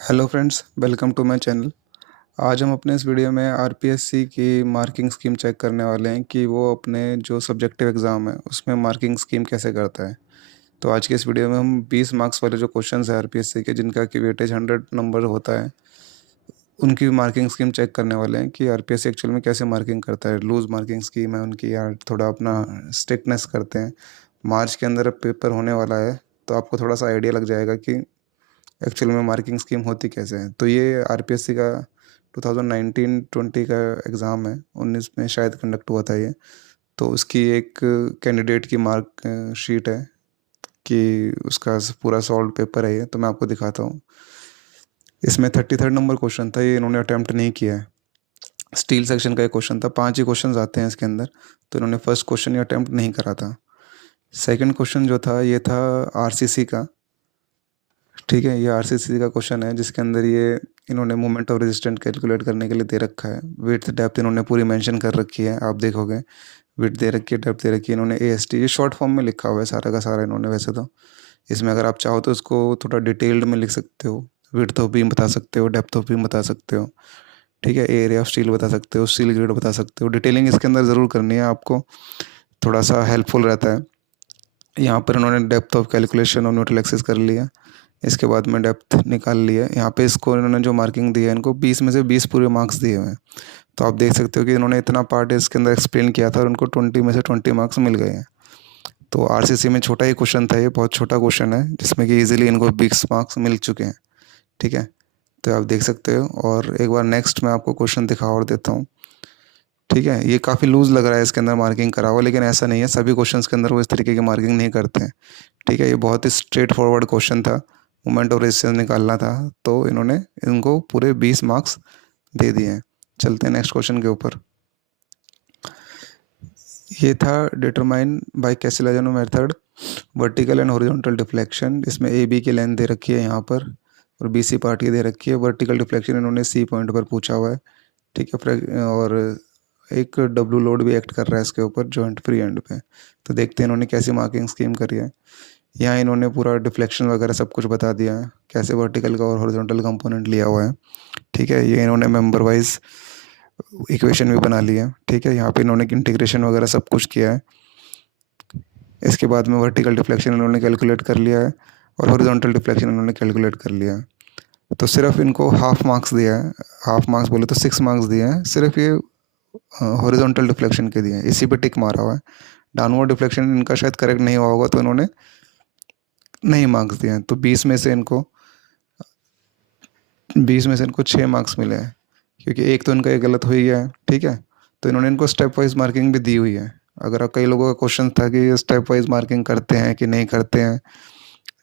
Hello friends, welcome to my channel. आज हम अपने इस वीडियो में आरपीएससी की मार्किंग स्कीम चेक करने वाले हैं कि वो अपने जो सब्जेक्टिव एग्ज़ाम है उसमें मार्किंग स्कीम कैसे करता है। तो आज के इस वीडियो में हम 20 मार्क्स वाले जो क्वेश्चंस हैं आरपीएससी के, जिनका कि वेटेज 100 नंबर होता है, उनकी मार्किंग स्कीम चेक करने वाले हैं कि आरपीएससी एक्चुअल में कैसे मार्किंग करता है। लूज़ मार्किंग स्कीम है उनकी, या थोड़ा अपना स्ट्रिक्टनेस करते हैं। मार्च के अंदर पेपर होने वाला है, तो आपको थोड़ा सा आइडिया लग जाएगा कि एक्चुअल में मार्किंग स्कीम होती कैसे है। तो ये आरपीएससी का 2019-20 का एग्ज़ाम है, 19 में शायद कंडक्ट हुआ था ये। तो उसकी एक कैंडिडेट की मार्क शीट है कि उसका पूरा सॉल्व पेपर है ये, तो मैं आपको दिखाता हूँ। इसमें 33rd नंबर क्वेश्चन था, ये इन्होंने अटैम्प्ट नहीं किया है। स्टील सेक्शन का एक क्वेश्चन था, 5 ही क्वेश्चन आते हैं इसके अंदर, तो इन्होंने फर्स्ट क्वेश्चन ये अटैम्प्ट नहीं करा था। सेकंड क्वेश्चन जो था ये था आरसीसी का। ठीक है, ये आरसीसी का क्वेश्चन है जिसके अंदर ये इन्होंने मोमेंट ऑफ रेजिस्टेंस कैलकुलेट करने के लिए दे रखा है। विड्थ डेप्थ इन्होंने पूरी मेंशन कर रखी है, आप देखोगे। विड्थ दे रखी है, डेप्थ दे रखी है, इन्होंने एएसटी ये शॉर्ट फॉर्म में लिखा हुआ है सारा का सारा इन्होंने। वैसे तो इसमें अगर आप चाहो तो इसको थोड़ा डिटेल्ड में लिख सकते हो। विड्थ ऑफ बीम बता सकते हो, डेप्थ ऑफ बीम बता सकते हो। ठीक है, एरिया ऑफ स्टील बता सकते हो, स्टील ग्रेड बता सकते हो। डिटेलिंग इसके अंदर ज़रूर करनी है आपको, थोड़ा सा हेल्पफुल रहता है। यहाँ पर इन्होंने डेप्थ ऑफ कैलकुलेशन और न्यूट्रल एक्सिस कर लिया। इसके बाद में डेप्थ निकाल लिया। यहाँ पे इसको इन्होंने जो मार्किंग दी है, इनको 20 में से 20 पूरे मार्क्स दिए हुए हैं। तो आप देख सकते हो कि इन्होंने इतना पार्ट इसके अंदर एक्सप्लेन किया था और उनको 20 में से 20 मार्क्स मिल गए हैं। तो आरसीसी में छोटा ही क्वेश्चन था, ये बहुत छोटा क्वेश्चन है जिसमें कि इजीली इनको 20 मार्क्स मिल चुके हैं। ठीक है, तो आप देख सकते हो। और एक बार नेक्स्ट मैं आपको क्वेश्चन दिखा और देता हूँ। ठीक है, ये काफ़ी लूज़ लग रहा है इसके अंदर मार्किंग करा हुआ, लेकिन ऐसा नहीं है, सभी क्वेश्चंस के अंदर वो इस तरीके की मार्किंग नहीं करते हैं। ठीक है, ये बहुत ही स्ट्रेट फॉरवर्ड क्वेश्चन था, मोमेंट ऑफ रेजिस्टेंस निकालना था, तो इन्होंने इनको पूरे 20 मार्क्स दे दिए हैं। चलते हैं नेक्स्ट क्वेश्चन के ऊपर। ये था डिटरमाइन बाय कैसिलाजानो method vertical and horizontal deflection. इसमें ए बी की लेंथ दे रखी है यहाँ पर, और बी सी पार्ट की दे रखी है। वर्टिकल डिफ्लेक्शन इन्होंने सी पॉइंट पर पूछा हुआ है। ठीक है, और एक डब्लू लोड भी एक्ट कर रहा है इसके ऊपर जॉइंट फ्री एंड पे। तो देखते हैं इन्होंने कैसी मार्किंग स्कीम करी है। यहाँ इन्होंने पूरा डिफ्लेक्शन वगैरह सब कुछ बता दिया है, कैसे वर्टिकल का और हॉरिजॉन्टल कंपोनेंट लिया हुआ है। ठीक है, ये इन्होंने मेंबर वाइज इक्वेशन भी बना ली है। ठीक है, यहाँ पे इन्होंने इंटीग्रेशन वगैरह सब कुछ किया है। इसके बाद में वर्टिकल डिफ्लेक्शन इन्होंने कैलकुलेट कर लिया है, और हॉरिजॉन्टल डिफ्लेक्शन इन्होंने कैलकुलेट कर लिया है। तो सिर्फ इनको हाफ मार्क्स दिया है, हाफ मार्क्स बोले तो 6 मार्क्स दिए हैं, सिर्फ ये हॉरिजॉन्टल डिफ्लेक्शन के दिए हैं, इसी पे टिक मारा हुआ है। डाउनवर्ड डिफ्लेक्शन इनका शायद करेक्ट नहीं हुआ होगा, तो इन्होंने नहीं मार्क्स दिए हैं। तो 20 में से इनको 6 मार्क्स मिले हैं, क्योंकि एक तो इनका ये गलत हुई है। ठीक है, तो इन्होंने इनको स्टेप वाइज मार्किंग भी दी हुई है। अगर कई लोगों का क्वेश्चन था कि ये स्टेप वाइज मार्किंग करते हैं कि नहीं करते हैं,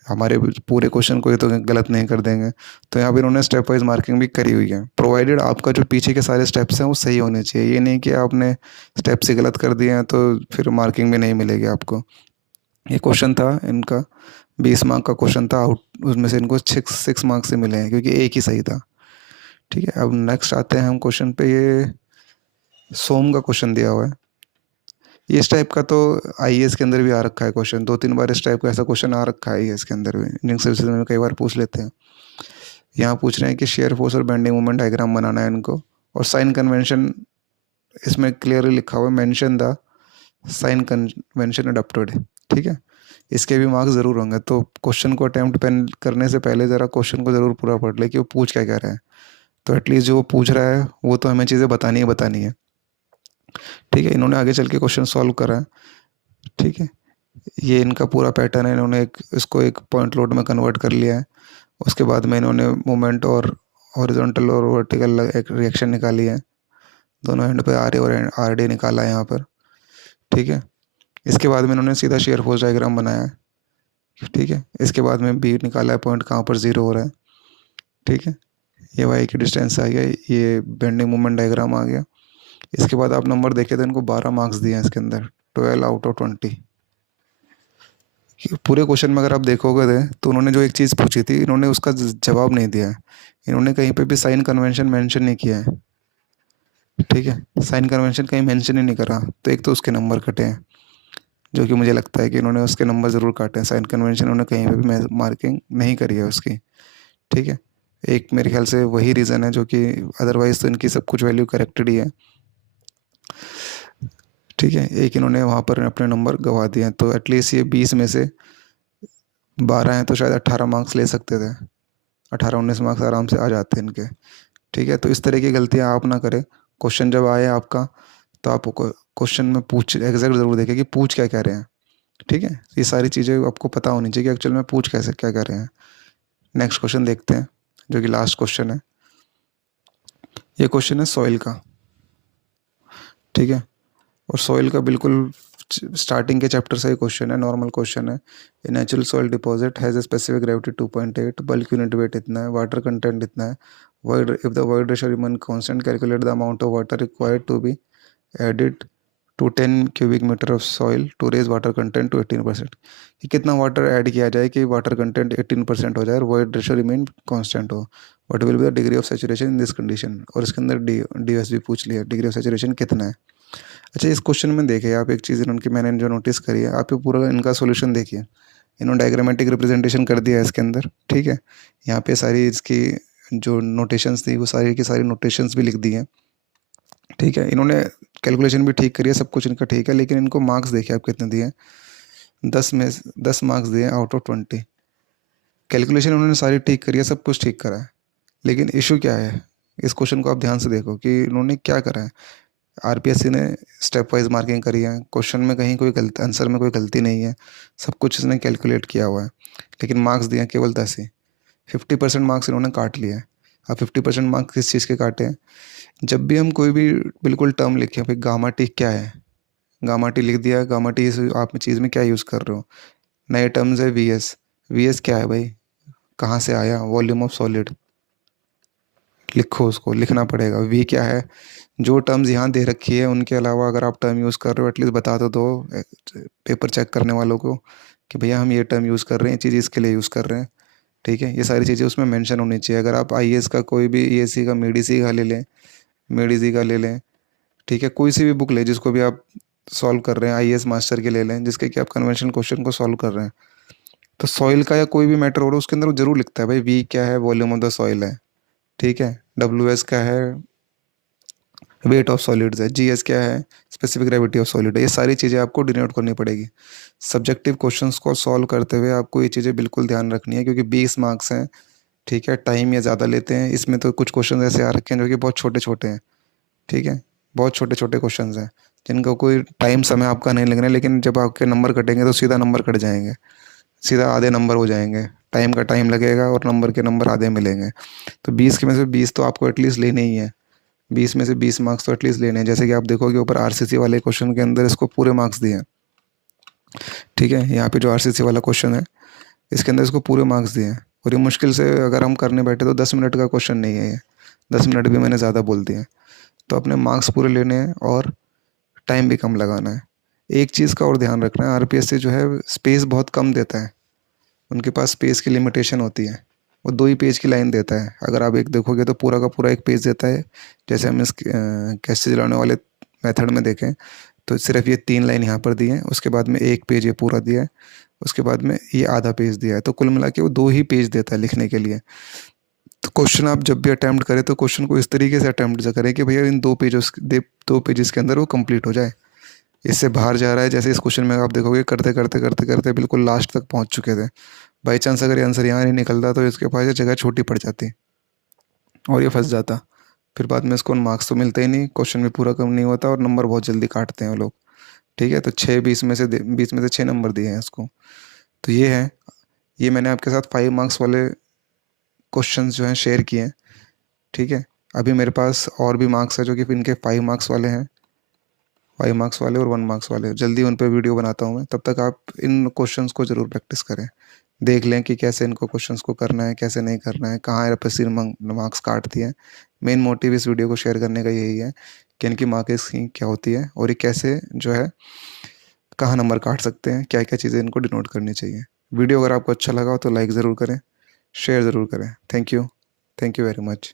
हमारे पूरे क्वेश्चन को ये तो गलत नहीं कर देंगे, तो यहाँ पे इन्होंने स्टेप वाइज मार्किंग भी करी हुई है। प्रोवाइडेड आपका जो पीछे के सारे स्टेप्स हैं वो सही होने चाहिए, ये नहीं कि आपने स्टेप्स ही गलत कर दिए हैं तो फिर मार्किंग भी नहीं मिलेगी आपको। ये क्वेश्चन था इनका, 20 मार्क का क्वेश्चन था आउट, उसमें से इनको 6 मार्क्स से मिले हैं, क्योंकि एक ही सही था। ठीक है, अब नेक्स्ट आते हैं हम क्वेश्चन पे। ये सोम का क्वेश्चन दिया हुआ है। ये इस टाइप का तो आईएएस के अंदर भी आ रखा है क्वेश्चन, 2-3 बार इस टाइप का ऐसा क्वेश्चन आ रखा है आईएएस के अंदर भी, इंजीनियरिंग सर्विसेज में कई बार पूछ लेते हैं। यहाँ पूछ रहे हैं कि शेयर फोर्स और बेंडिंग मोमेंट डायग्राम बनाना है इनको, और साइन कन्वेंशन इसमें क्लियरली लिखा हुआ है, mention the sign convention adopted. ठीक है, इसके भी मार्क्स ज़रूर होंगे। तो क्वेश्चन को अटैम्प्ट पेन करने से पहले ज़रा क्वेश्चन को ज़रूर पूरा पढ़ ले कि वो पूछ क्या कह रहा है। तो एटलीस्ट जो वो पूछ रहा है वो तो हमें चीज़ें बतानी ही बतानी है। ठीक है, इन्होंने आगे चल के क्वेश्चन सॉल्व करा है। ठीक है, ये इनका पूरा पैटर्न है, इन्होंने इसको एक पॉइंट लोड में कन्वर्ट कर लिया है। उसके बाद में इन्होंने मोमेंट और हॉरिजॉन्टल और वर्टिकल एक रिएक्शन निकाली है, दोनों एंड पे आर ए और आर डी निकाला है यहाँ पर। ठीक है, इसके बाद में इन्होंने सीधा शेयर फोर्स डायग्राम बनाया है। ठीक है, इसके बाद में बी निकाला है, पॉइंट कहाँ पर ज़ीरो हो रहा है। ठीक है, ये वाई की डिस्टेंस आ गया, ये बेंडिंग मोमेंट डायग्राम आ गया। इसके बाद आप नंबर देखे तो इनको 12 मार्क्स दिए हैं इसके अंदर, 12 आउट ऑफ 20। पूरे क्वेश्चन में अगर आप देखोगे तो उन्होंने जो एक चीज़ पूछी थी, इन्होंने उसका जवाब नहीं दिया है। इन्होंने कहीं पे भी साइन कन्वेंशन मेंशन नहीं किया है। ठीक है, साइन कन्वेंशन कहीं मेंशन ही नहीं करा, तो एक तो उसके नंबर कटे हैं, जो कि मुझे लगता है कि इन्होंने उसके नंबर ज़रूर काटे हैं। साइन कन्वेंशन उन्होंने कहीं पे भी मार्किंग नहीं करी है उसकी। ठीक है, एक मेरे ख्याल से वही रीज़न है जो कि अदरवाइज़ तो इनकी सब कुछ वैल्यू करेक्टेड ही है। ठीक है, एक इन्होंने वहाँ पर अपने नंबर गवा दिए हैं, तो एटलीस्ट ये 20 में से 12 हैं तो शायद 18 मार्क्स ले सकते थे। 18-19 मार्क्स आराम से आ जाते हैं इनके। ठीक है, तो इस तरह की गलतियाँ आप ना करें। क्वेश्चन जब आए आपका, तो आप क्वेश्चन में पूछ एग्जैक्ट ज़रूर देखें कि पूछ क्या कह रहे हैं। ठीक है, ये सारी चीज़ें आपको पता होनी चाहिए कि एक्चुअल में पूछ कैसे क्या कह रहे हैं। नेक्स्ट क्वेश्चन देखते हैं, जो कि लास्ट क्वेश्चन है। ये क्वेश्चन है सॉइल का। ठीक है, और सॉइल का बिल्कुल स्टार्टिंग के चैप्टर से ही क्वेश्चन है, नॉर्मल क्वेश्चन है। A natural soil deposit has a specific gravity 2.8, bulk unit weight इतना है, वाटर कंटेंट इतना है। void if the void ratio remain constant, calculate the amount of water required to be added to 10 cubic meter of soil to raise water content to 18%। कि कितना water add किया जाए कि water content 18% हो जाए और void ratio रिमेन कांस्टेंट हो। What will be the degree of saturation in this condition, और इसके अंदर डी भी पूछ लिया, डिग्री ऑफ सैचुरेशन कितना है। अच्छा, इस क्वेश्चन में देखिए आप एक चीज़ इनकी मैंने जो नोटिस करी है, आप ये पूरा इनका सॉल्यूशन देखिए। इन्होंने डायग्रामेटिक रिप्रेजेंटेशन कर दिया है इसके अंदर। ठीक है, यहाँ पे सारी इसकी जो नोटेशंस थी वो सारी की सारी नोटेशंस भी लिख दी हैं। ठीक है, इन्होंने कैलकुलेशन भी ठीक करी है, सब कुछ इनका ठीक है, लेकिन इनको मार्क्स देखिए आप कितने दिए हैं। 10 मार्क्स दिए आउट ऑफ 20। कैलकुलेशन उन्होंने सारी ठीक करी है, सब कुछ ठीक करा है, लेकिन इशू क्या है, इस क्वेश्चन को आप ध्यान से देखो कि इन्होंने क्या करा है। आरपीएससी ने स्टेप वाइज मार्किंग करी है, क्वेश्चन में कहीं कोई गलती, आंसर में कोई गलती नहीं है, सब कुछ इसने कैलकुलेट किया हुआ है, लेकिन मार्क्स दिए हैं केवल 10 ही। 50% मार्क्स इन्होंने काट लिए हैं। अब 50% मार्क्स किस चीज़ के काटे हैं, जब भी हम कोई भी बिल्कुल टर्म लिखें, भाई गामा टी क्या है, गामा टी लिख दिया, गामा टी आप चीज़ में क्या यूज़ कर रहे हो। नए टर्म्स है वीएस, वीएस क्या है भाई, कहाँ से आया, वॉल्यूम ऑफ सॉलिड, लिखो, उसको लिखना पड़ेगा। वी क्या है, जो टर्म्स यहाँ दे रखी है उनके अलावा अगर आप टर्म यूज़ कर रहे हो एटलीस्ट बता तो दो पेपर चेक करने वालों को कि भैया हम ये टर्म यूज़ कर रहे हैं, ये चीज़ इसके लिए यूज़ कर रहे हैं। ठीक है, ये सारी चीज़ें उसमें मेंशन होनी चाहिए। अगर आप आईएएस का कोई भी ईएससी का मेडिसी का ले लें, मेडिसी का ले लें, ठीक है, कोई सी भी बुक ले जिसको भी आप सॉल्व कर रहे हैं, आईएएस मास्टर के ले लें जिसके कि आप कन्वेंशनल क्वेश्चन को सॉल्व कर रहे हैं, तो सॉइल का या कोई भी मैटर हो रहा है उसके अंदर वो जरूर लिखता है भाई वी क्या है, वॉल्यूम ऑफ द सॉइल है। ठीक है, डब्ल्यू एस क्या है, वेट ऑफ सॉलिड्स है, जीएस क्या है, स्पेसिफिक ग्रेविटी ऑफ सॉलिड है। ये सारी चीज़ें आपको डिनोट करनी पड़ेगी। सब्जेक्टिव क्वेश्चंस को सॉल्व करते हुए आपको ये चीज़ें बिल्कुल ध्यान रखनी है, क्योंकि 20 मार्क्स हैं। ठीक है, टाइम ये ज़्यादा लेते हैं, इसमें तो कुछ क्वेश्चन ऐसे आ रखे हैं जो कि बहुत छोटे छोटे हैं। ठीक है, बहुत छोटे छोटे क्वेश्चन हैं जिनका कोई टाइम समय आपका नहीं लगना है, लेकिन जब आपके नंबर कटेंगे तो सीधा नंबर कट जाएंगे, सीधा आधे नंबर हो जाएंगे। टाइम का टाइम लगेगा और नंबर के नंबर आधे मिलेंगे। तो 20 के में से 20 तो आपको एटलीस्ट लेने ही है। 20 में से 20 मार्क्स तो एटलीस्ट लेने हैं। जैसे कि आप देखोगे ऊपर आरसीसी वाले क्वेश्चन के अंदर इसको पूरे मार्क्स दिए हैं। ठीक है, यहाँ पे जो आरसीसी वाला क्वेश्चन है इसके अंदर इसको पूरे मार्क्स दिए हैं, और ये मुश्किल से अगर हम करने बैठे तो 10 मिनट का क्वेश्चन नहीं है ये। 10 मिनट भी मैंने ज़्यादा बोल दिए हैं। तो अपने मार्क्स पूरे लेने हैं और टाइम भी कम लगाना है। एक चीज़ का और ध्यान रखना है, आरपीएससी जो है स्पेस बहुत कम देता है, उनके पास स्पेस की लिमिटेशन होती है। वो 2 ही पेज की लाइन देता है। अगर आप एक देखोगे तो पूरा का पूरा एक पेज देता है। जैसे हम इस कैसे चलाने वाले मेथड में देखें तो सिर्फ ये 3 लाइन यहाँ पर दी है, उसके बाद में एक पेज ये पूरा दिया है, उसके बाद में ये आधा पेज दिया है, तो कुल मिला के वो 2 ही पेज देता है लिखने के लिए। तो क्वेश्चन आप जब भी अटैम्प्ट करें तो क्वेश्चन को इस तरीके से अटैम्प्ट करें कि भैया इन 2 पेजेस के अंदर वो कंप्लीट हो जाए। इससे बाहर जा रहा है, जैसे इस क्वेश्चन में आप देखोगे करते करते करते करते बिल्कुल लास्ट तक पहुंच चुके थे। बाई चांस अगर ये आंसर यहाँ नहीं निकलता तो इसके पास ये जगह छोटी पड़ जाती और ये फंस जाता। फिर बाद में इसको मार्क्स तो मिलते ही नहीं, क्वेश्चन भी पूरा कम नहीं होता और नंबर बहुत जल्दी काटते हैं वो लोग। ठीक है, तो 20 में से 6 नंबर दिए हैं इसको। तो ये है, ये मैंने आपके साथ 5 मार्क्स वाले क्वेश्चंस जो हैं शेयर किए हैं। ठीक है, अभी मेरे पास और भी मार्क्स है जो कि इनके 5 मार्क्स वाले हैं, 5 मार्क्स वाले और 1 मार्क्स वाले। जल्दी उन पर वीडियो बनाता हूँ मैं, तब तक आप इन क्वेश्चंस को ज़रूर प्रैक्टिस करें। देख लें कि कैसे इनको क्वेश्चंस को करना है, कैसे नहीं करना है, कहाँ एफएससी मार्क्स काटती है। मेन मोटिव इस वीडियो को शेयर करने का यही है कि इनकी मार्किंग क्या होती है और ये कैसे जो है कहाँ नंबर काट सकते हैं, क्या क्या चीज़ें इनको डिनोट करनी चाहिए। वीडियो अगर आपको अच्छा लगा हो तो लाइक ज़रूर करें, शेयर ज़रूर करें। Thank you very much.